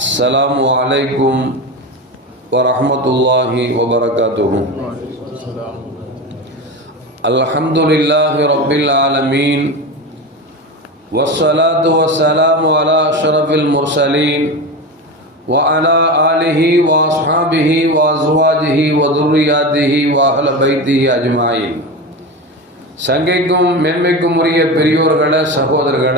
السلام عليكم ورحمة الله وبركاته الحمد لله رب العالمين والصلاة والسلام على أشرف المرسلين وعلى آله وأصحابه وأزواجه وذرياته وأهل بيته أجمعين சங்கைக்கும் மேன்மைக்கும் உரிய பெரியோர்கள சகோதரர்கள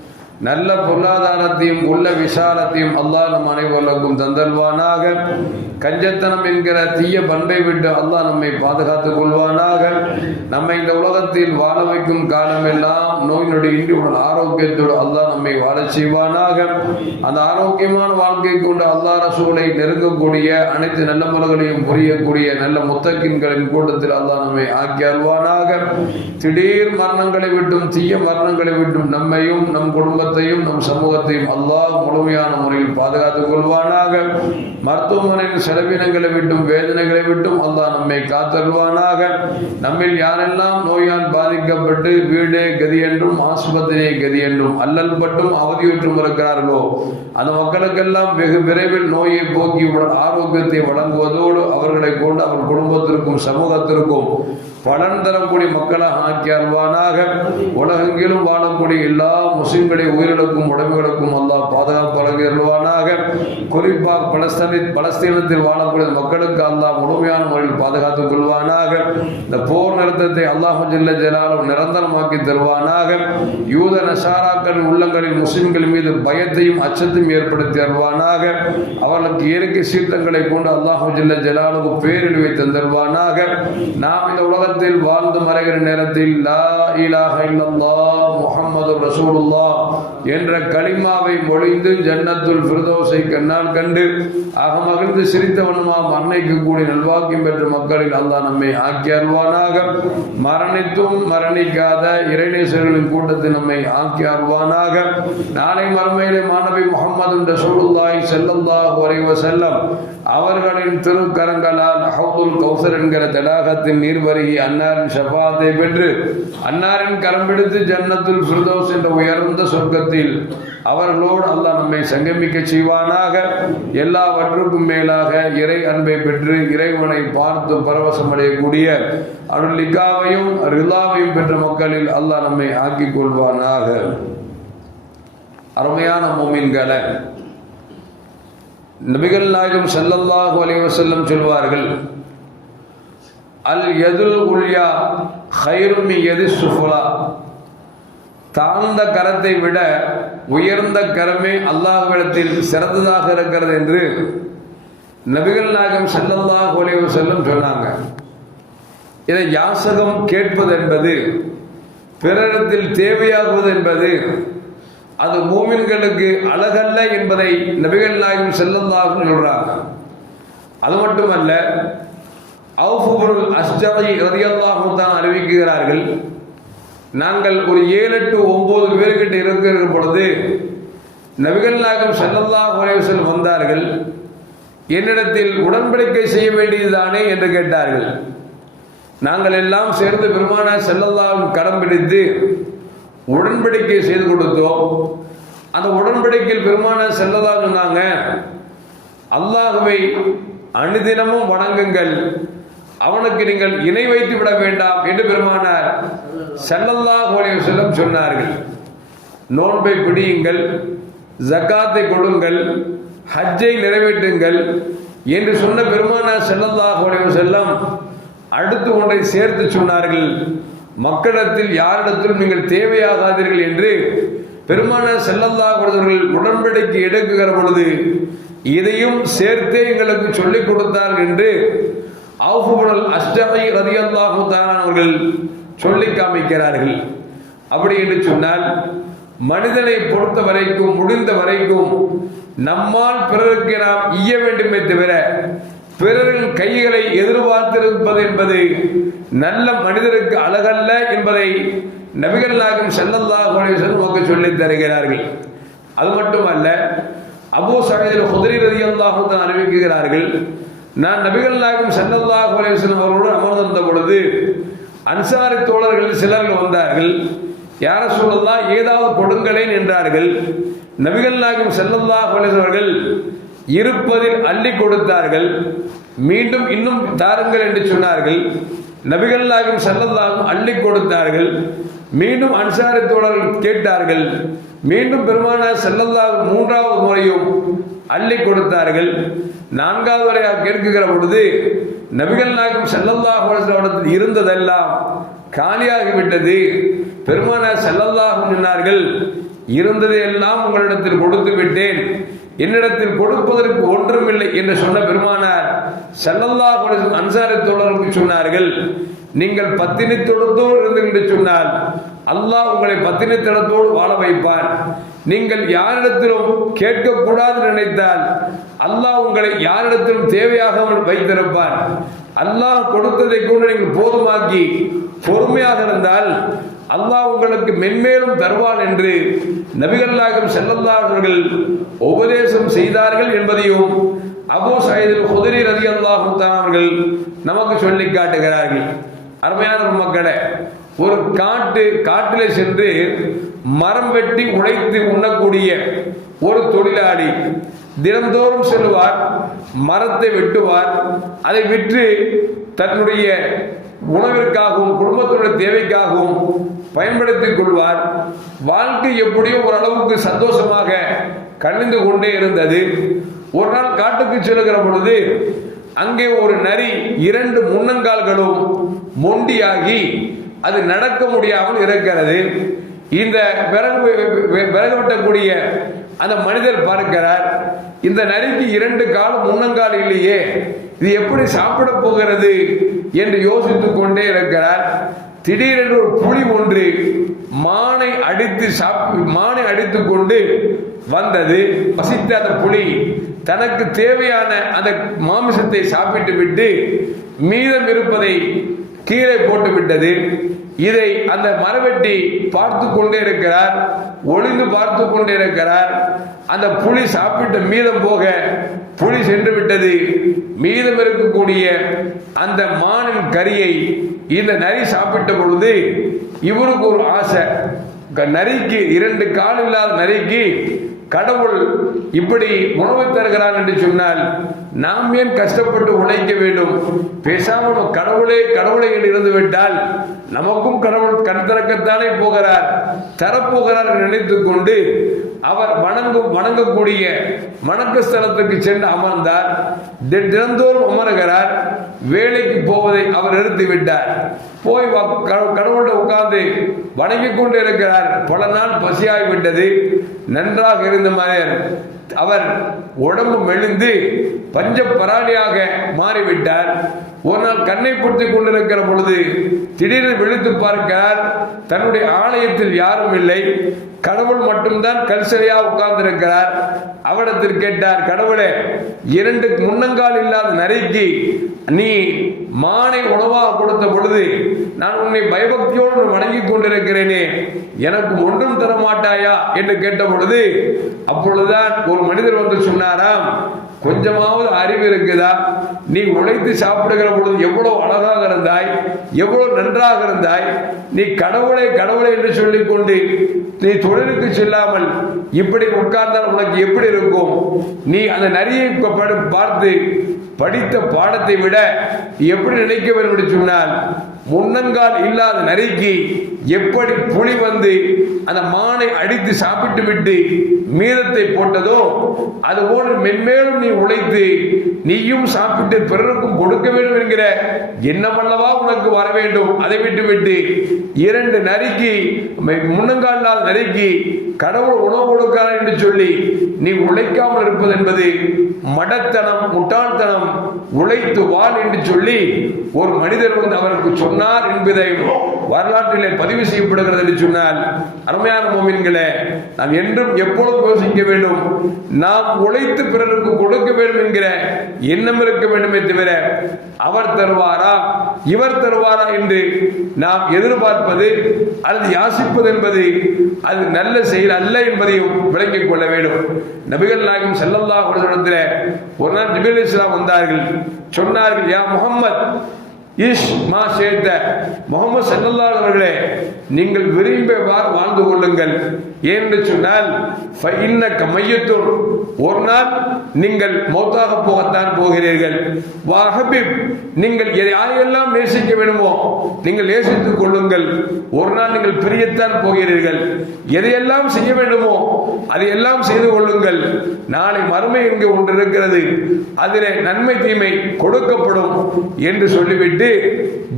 நல்ல பொருளாதாரத்தையும் உள்ள விசாலத்தையும் அல்லாஹ் நம் அனைவருக்கும் தந்தல்வானாக. கஞ்சத்தனம் என்கிற தீய பண்பை விட்டு அல்லாஹ் நம்மை பாதுகாத்துக் கொள்வானாக. நம்மை இந்த உலகத்தில் வாழ வைக்கும் காலமெல்லாம் நோய் நொடி ஆரோக்கியத்தோடு அல்லாஹ் நம்மை வாழச் செய்வானாக. அந்த ஆரோக்கியமான வாழ்க்கை கொண்டு அல்லாஹ் ரசூலை நெருங்கக்கூடிய அனைத்து நல்ல முறைகளையும் புரியக்கூடிய நல்ல முத்தக்கின்களின் கூட்டத்தில் அல்லாஹ் நம்மை ஆக்கி அல்வானாக திடீர் மரணங்களை விட்டும் தீய மரணங்களை விட்டும் நம்மையும் நம் குடும்பத்தையும் நம் சமூகத்தையும் அல்லாஹ் முழுமையான முறையில் பாதுகாத்துக் கொள்வானாக. மருத்துவமனையின் செலவினங்களை விட்டும் வேதனைகளை விட்டும் அல்லாஹ் நம்மை காத்தருவானாக நம்மில் யாரெல்லாம் நோயால் பாதிக்கப்பட்டு வீடே கதி என்றும் ஆஸ்பத்திரியே கதி என்றும் அல்லல் பட்டும் அவதியுற்றும் இருக்கிறார்களோ அந்த மக்களுக்கெல்லாம் வெகு விரைவில் நோயை போக்கி உடல் ஆரோக்கியத்தை வழங்குவதோடு அவர்களை கொண்டு அவர் குடும்பத்திற்கும் சமூகத்திற்கும் பலன் தரக்கூடிய மக்களாக ஆக்கி அல்வானாக உலகெங்கிலும் வாழக்கூடிய எல்லா முஸ்லிம்களை உயிரிழக்கும் உடம்புகளுக்கும் அல்லாஹ் பாதுகாப்பு வழங்கி அருள்வானாக. குறிப்பாக பலஸ்தீன பலஸ்தீனத்தில் வாழக்கூடிய மக்களுக்கு அல்லாஹ் முழுமையான முறையில் பாதுகாத்துக் கொள்வானாக. இந்த போர் நிறுத்தத்தை அல்லாஹு ஜல்ல ஜலாலும் நிரந்தரமாக்கி தருவானாக. யூத நசாராக்களின் உள்ளங்களில் முஸ்லிம்கள் மீது பயத்தையும் அச்சத்தையும் ஏற்படுத்தி அருவானாக அவர்களுக்கு இயற்கை சீர்த்தங்களை கொண்டு அல்லாஹு ஜல்ல ஜலாலுக்கு பேரிழிவை தந்தருவானாக நாம் இந்த உலக உலகத்தில் வாழ்ந்து மறைகிற நேரத்தில் லா இலாஹ முஹம்மது என்ற கலிமாவை மொழிந்து ஜன்னத்துல் ஃபிர்தௌஸை கண்ணால் கண்டு அகமகிழ்ந்து சிரித்தவனுமாம் அன்னைக்கு கூடிய நல்வாக்கியம் பெற்ற மக்களில் அல்லாஹ் நம்மை ஆக்கி அருள்வானாக. மரணித்தும் மரணிக்காத இறைநேசர்களின் கூட்டத்தில் நம்மை ஆக்கி அருள்வானாக. நாளை மறுமையிலே மாணவி முகமது ரசூலுல்லாய் ஸல்லல்லாஹு ஒரே செல்லம் அவர்களின் திருக்கரங்களால் ஹவுதுல் கௌசர் என்கிற தடாகத்தின் நீர்வருகி அன்னாரின் ஷபாத்தை பெற்று அன்னாரின் கரம் பிடித்து ஜன்னத்துல் ஃபிர்தௌஸ் என்ற உயர்ந்த சொர்க்கத்தில் அவர்களோடு அல்லாஹ் நம்மை சங்கமிக்க செய்வானாக. எல்லாவற்றுக்கும் மேலாக இறை அன்பை பெற்று இறைவனை பார்த்து பரவசமடையக்கூடிய அருளிகாவையும் ரிலாவையும் பெற்ற மக்களில் அல்லாஹ் நம்மை ஆக்கிக் கொள்வானாக. அருமையான மோமின்களை நபிகள் நாயகம் ஸல்லல்லாஹு அலைஹி சொல்வார்கள் அல் எதுல் உல்யா ஹைருமி எது சுஃபுலா. தாழ்ந்த கரத்தை விட உயர்ந்த கரமே அல்லாஹ்விடத்தில் சிறந்ததாக இருக்கிறது என்று நபிகள் நாயகம் ஸல்லல்லாஹு அலைஹி சொன்னாங்க. இதை யாசகம் கேட்பது என்பது பிறரிடத்தில் தேவையாகுவது என்பது அது மூமின்களுக்கு அழகல்ல என்பதை நபிகள் நாயகம் செல்லந்தாகும் சொல்றாங்க. அது மட்டுமல்ல அவுஃபுபுருல் அஸ்ஜாயி ரதியல்லாஹு தான் அறிவிக்கிறார்கள் நாங்கள் ஒரு ஏழு எட்டு ஒன்பது பேர்கிட்ட இருக்கிற பொழுது நபிகள் நாயகம் செல்லல்லாஹு வந்தார்கள் என்னிடத்தில் உடன்படிக்கை செய்ய வேண்டியதுதானே என்று கேட்டார்கள். நாங்கள் எல்லாம் சேர்ந்து பெருமானா செல்லல்லாவும் கடம் பிடித்து உடன்படிக்கை செய்து கொடுத்தோம். அந்த உடன்படிக்கையில் பெருமான செல்லதா சொன்னாங்க. அல்லாஹுவை அனுதினமும் வணங்குங்கள். அவனுக்கு நீங்கள் இணை வைத்து விட வேண்டாம் என்று பெருமானார் செல்லல்லா கோலிய செல்லம் சொன்னார்கள். நோன்பை பிடியுங்கள் ஜக்காத்தை கொடுங்கள் ஹஜ்ஜை நிறைவேற்றுங்கள் என்று சொன்ன பெருமானார் செல்லல்லா கோலிய செல்லம் அடுத்து ஒன்றை சேர்த்து சொன்னார்கள். மக்களிடத்தில் யாரிடத்திலும் நீங்கள் தேவையாகாதீர்கள் என்று பெருமான செல்லல்லா கொடுத்தவர்கள் உடன்படிக்கை எடுக்குகிற பொழுது இதையும் சேர்த்தே எங்களுக்கு சொல்லிக் கொடுத்தார் என்று அவுஃபுபுடல் அஷ்டமை ரதியல்லாஹு அவர்கள் சொல்லி காமிக்கிறார்கள். அப்படி என்று சொன்னால் மனிதனை பொறுத்த வரைக்கும் முடிந்த வரைக்கும் நம்மால் பிறருக்கு நாம் இய வேண்டுமே தவிர கைகளை எதிர்பார்த்திருப்பது என்பது நல்ல மனிதருக்கு அழகல்ல என்பதை நபிகள் நாயகம் ஸல்லல்லாஹு அலைஹி நமக்கு சொல்லித் தருகிறார்கள். அது மட்டுமல்ல அபூ சயீத் குதிரை ரலியல்லாஹு தஆலா அறிவிக்கிறார்கள் நான் நபிகள் நாயகம் ஸல்லல்லாஹு அவர்களோடு அமர்ந்திருந்த பொழுது அன்சாரி தோழர்கள் சிலர்கள் வந்தார்கள். யார சொல்லலாம் ஏதாவது கொடுங்களேன் என்றார்கள். நபிகள் நாயகம் ஸல்லல்லாஹு அலைஹி அவர்கள் இருப்பதில் அள்ளி கொடுத்தார்கள். மீண்டும் இன்னும் தாருங்கள் என்று சொன்னார்கள். நபிகள் நாயகம் ஸல்லல்லாஹு அள்ளி கொடுத்தார்கள். மீண்டும் அன்சாரி தோழர்கள் கேட்டார்கள். மீண்டும் பெருமானார் ஸல்லல்லாஹு மூன்றாவது முறையும் அள்ளி கொடுத்தார்கள். நான்காவது முறையாக கேட்குகிற பொழுது நபிகள் நாயகம் ஸல்லல்லாஹு இருந்ததெல்லாம் காலியாகிவிட்டது பெருமானார் ஸல்லல்லாஹு சொன்னார்கள் இருந்ததை எல்லாம் உங்களிடத்தில் கொடுத்து விட்டேன். என்னிடத்தில் கொடுப்பதற்கு ஒன்றுமில்லை என்று சொன்ன பெருமானார் செல்லல்லா அலைஹி அன்சாரி தோழர்களுக்கு சொன்னார்கள். நீங்கள் பத்தினி பத்தினித்தோடு இருந்து என்று சொன்னால் அல்லாஹ் உங்களை பத்தினி பத்தினித்தனத்தோடு வாழ வைப்பார். நீங்கள் யாரிடத்திலும் கேட்கக்கூடாது நினைத்தால் அல்லாஹ் உங்களை யாரிடத்திலும் தேவையாக வைத்திருப்பார். அல்லாஹ் கொடுத்ததை கொண்டு நீங்கள் போதுமாக்கி பொறுமையாக இருந்தால் அல்லாஹ் உங்களுக்கு மென்மேலும் தருவான் என்று நபிகள் நாயகம் அவர்கள் உபதேசம் செய்தார்கள் என்பதையும் அபு சயதில் குதிரை ரதி அல்லாஹும் அவர்கள் நமக்கு சொல்லி காட்டுகிறார்கள். அருமையான மக்களை ஒரு காட்டு காட்டிலே சென்று மரம் வெட்டி உழைத்து உண்ணக்கூடிய ஒரு தொழிலாளி தினந்தோறும் செல்வார் மரத்தை வெட்டுவார் அதை விற்று தன்னுடைய உணவிற்காகவும் குடும்பத்தினுடைய தேவைக்காகவும் பயன்படுத்திக் கொள்வார். வாழ்க்கை எப்படியோ ஓரளவுக்கு சந்தோஷமாக கழிந்து கொண்டே இருந்தது. ஒரு நாள் காட்டுக்கு செல்கிற பொழுது அங்கே ஒரு நரி இரண்டு முன்னங்கால்களும் மொண்டியாகி அது நடக்க முடியாமல் இருக்கிறது. இந்த விறகு விறகு வெட்டக்கூடிய அந்த மனிதர் பார்க்கிறார் இந்த நரிக்கு இரண்டு கால் முன்னங்கால் இல்லையே. இது எப்படி சாப்பிட போகிறது என்று யோசித்துக் கொண்டே இருக்கிறார். திடீரென்று ஒரு புலி ஒன்று மானை அடித்து சாப்பி மானை அடித்து கொண்டு வந்தது. பசித்த அந்த புலி தனக்கு தேவையான அந்த மாமிசத்தை சாப்பிட்டு விட்டு மீதம் இருப்பதை கீழே போட்டு விட்டது இதை அந்த மரவெட்டி பார்த்து கொண்டே இருக்கிறார் ஒளிந்து பார்த்து கொண்டே இருக்கிறார். அந்த புலி சாப்பிட்டு மீதம் போக புலி சென்று விட்டது. மீதம் இருக்கக்கூடிய அந்த மானின் கரியை இந்த நரி சாப்பிட்ட பொழுது இவருக்கு ஒரு ஆசை. க- நரிக்கு இரண்டு கால் இல்லாத நரிக்கு கடவுள் இப்படி உணவு தருகிறான் என்று சொன்னால் நாம் ஏன் கஷ்டப்பட்டு உழைக்க வேண்டும்? பேசாமல் கடவுளே கடவுளை இருந்து விட்டால் நமக்கும் கடவுள் கண் திறக்கத்தானே போகிறார் தரப்போகிறார் என்று நினைத்து கொண்டு அவர் வணங்கும் வணங்கக்கூடிய வணக்க ஸ்தலத்துக்கு சென்று அமர்ந்தார். தினந்தோறும் அமருகிறார். வேலைக்கு போவதை அவர் நிறுத்தி விட்டார். போய் வ- கடவுள்கிட்ட உட்கார்ந்து வணங்கிக் கொண்டு இருக்கிறார். பல நாள் பசியாகிவிட்டது நன்றாக இருந்த மாதிரி அவர் உடம்பு மெலிந்து பஞ்ச பராணியாக மாறிவிட்டார். ஒரு நாள் கண்ணை பொத்திக் கொண்டிருக்கிற பொழுது திடீரென விழித்து பார்க்கிறார். தன்னுடைய ஆலயத்தில் யாரும் இல்லை. கடவுள் மட்டும்தான் கல்சரியா உட்கார்ந்திருக்கிறார். அவரிடத்தில் கேட்டார் கடவுளே இரண்டு முன்னங்கால் இல்லாத நரிக்கு நீ மானை உணவாக கொடுத்த பொழுது நான் உன்னை பயபக்தியோடு வணங்கிக் கொண்டிருக்கிறேனே. எனக்கு ஒன்றும் தர மாட்டாயா என்று கேட்ட பொழுது அப்பொழுதுதான் ஒரு மனிதர் வந்து சொன்னாராம் கொஞ்சமாவது அறிவு இருக்குதா? நீ உழைத்து சாப்பிடுகிற பொழுது எவ்வளவு அழகாக இருந்தாய்? எவ்வளவு நன்றாக இருந்தாய்? நீ கடவுளை கடவுளை என்று சொல்லிக்கொண்டு நீ தொழிலுக்கு செல்லாமல் இப்படி உட்கார்ந்தால் உனக்கு எப்படி இருக்கும்? நீ அந்த நரியை பார்த்து படித்த பாடத்தை விட நீ எப்படி நினைக்க வேண்டும் என்று சொன்னால் முன்னங்கால் இல்லாத நரிக்கு எப்படி புலி வந்து அந்த மானை அடித்து சாப்பிட்டு விட்டு மீதத்தை போட்டதோ அதுபோல் மென்மேலும் நீ உழைத்து நீயும் சாப்பிட்டு பிறருக்கும் கொடுக்க வேண்டும் என்கிற எண்ணமல்லவா உனக்கு வர வேண்டும். அதை விட்டு விட்டு இரண்டு நரிக்கு முன்னங்கால் நாள் நரிக்கு கடவுள் உணவு கொடுக்கிறார் என்று சொல்லி நீ உழைக்காமல் இருப்பது என்பது மடத்தனம் முட்டாள்தனம் உழைத்து வாழ் என்று சொல்லி ஒரு மனிதர் வந்து அவருக்கு சொன்னார் என்பதை வரலாற்றிலே பதிவு செய்யப்படுகிறது என்று சொன்னால் அருமையான மோமின்களே நாம் என்றும் எப்பொழுதும் யோசிக்க வேண்டும். நாம் உழைத்து பிறருக்கு கொடுக்க வேண்டும் என்கிற எண்ணம் இருக்க வேண்டுமே தவிர அவர் தருவாரா இவர் தருவாரா என்று நாம் எதிர்பார்ப்பது அல்லது யாசிப்பது என்பது அது நல்ல செயல் அல்ல என்பதையும் விளங்கிக் கொள்ள வேண்டும். நபிகள் நாயகம் செல்லல்லா ஒரு நாள் ஜிபில் இஸ்லாம் வந்தார்கள். சொன்னார்கள் யா முகம்மது இஷ் மா சேர்த்த முகமது சல்லல்லாஹு அவர்களே நீங்கள் விரும்பியவாறு வாழ்ந்து கொள்ளுங்கள். ஏன்னு சொன்னால் இன்னக்க மையத்துள் ஒரு நாள் நீங்கள் மௌத்தாக போகத்தான் போகிறீர்கள். வா நீங்கள் யாரையெல்லாம் நேசிக்க வேண்டுமோ நீங்கள் நேசித்துக் கொள்ளுங்கள். ஒரு நாள் நீங்கள் பிரியத்தான் போகிறீர்கள். எதையெல்லாம் செய்ய வேண்டுமோ அதையெல்லாம் செய்து கொள்ளுங்கள். நாளை மறுமை இங்கு ஒன்று இருக்கிறது. அதிலே நன்மை தீமை கொடுக்கப்படும் என்று சொல்லிவிட்டு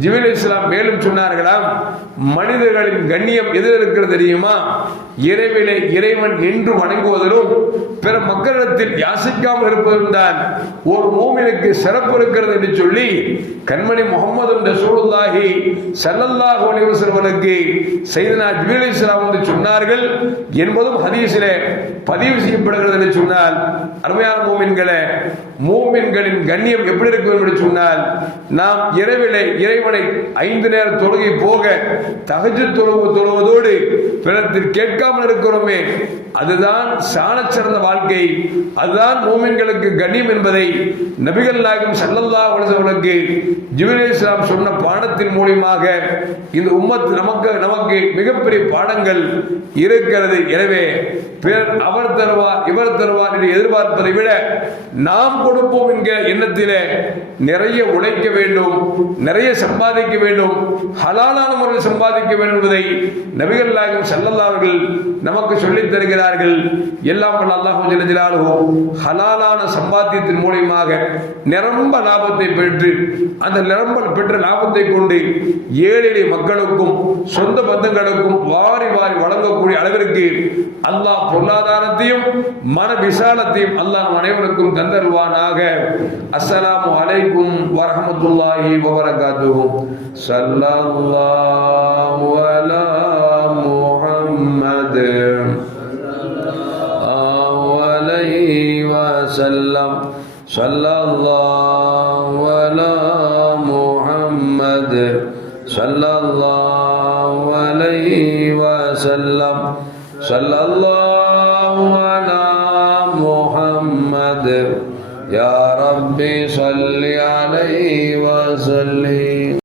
ஜிபில் இஸ்லாம் மேலும் சொன்னார்களாம் மனிதர்களின் கண்ணியம் எது இருக்கிறது தெரியுமா? இறைவிலே இறைவன் என்று வணங்குவதிலும் பிற மக்களிடத்தில் யாசிக்காமல் இருப்பதும் தான் ஒரு மூமினுக்கு சிறப்பு இருக்கிறது என்று சொல்லி கண்மணி முகமது ரசூலுல்லாஹி ஸல்லல்லாஹு அலைஹி வஸல்லமுக்கு செய்தனா ஜிபில் இஸ்லாம் வந்து சொன்னார்கள் என்பதும் ஹதீஸிலே பதிவு செய்யப்படுகிறது என்று சொன்னால் அருமையான மூமின்களே மூமின்களின் கண்ணியம் எப்படி இருக்கும் என்று சொன்னால் நாம் இறை இரவிலே இறைவனை ஐந்து நேர தொழுகை போக தகஜு தொழுவு தொழுவதோடு பிறத்தில் கேட்காமல் இருக்கிறோமே அதுதான் சாணச்சிறந்த வாழ்க்கை. அதுதான் மூமின்களுக்கு கண்ணியம் என்பதை நபிகள் நாயகம் சல்லல்லா அவர்களுக்கு ஜிபிலே இஸ்லாம் சொன்ன பாடத்தின் மூலியமாக இந்த உம்மத் நமக்கு நமக்கு மிகப்பெரிய பாடங்கள் இருக்கிறது. எனவே பிறர் அவர் தருவார் இவர் தருவார் என்று எதிர்பார்ப்பதை விட நாம் கொடுப்போம் என்கிற எண்ணத்திலே நிறைய உழைக்க வேண்டும். நிறைய சம்பாதிக்க வேண்டும் ஹலாலான முறையில் சம்பாதிக்க வேண்டும் என்பதை நபிகள் நாயகம் ஸல்லல்லாஹு அவர்கள் நமக்கு சொல்லித் தருகிறார்கள். எல்லாம் வல்ல அல்லாஹ் ஜல்ல ஹலாலான சம்பாத்தியத்தின் மூலியமாக நிரம்ப லாபத்தை பெற்று அந்த நிரம்ப பெற்ற லாபத்தை கொண்டு ஏழை மக்களுக்கும் சொந்த பந்தங்களுக்கும் வாரி வாரி வழங்கக்கூடிய அளவிற்கு அல்லாஹ் பொருளாதாரத்தையும் மன விசாலத்தையும் அல்லாஹ் அனைவருக்கும் தந்தருவானாக அஸ்ஸலாமு அலைக்கும் வரஹமத்துல்லாஹி وبركاته. صلى الله على محمد. عليه وسلم. صلى الله على محمد. صلى الله عليه وسلم. صلى الله على محمد. يا ربي صل على وسلم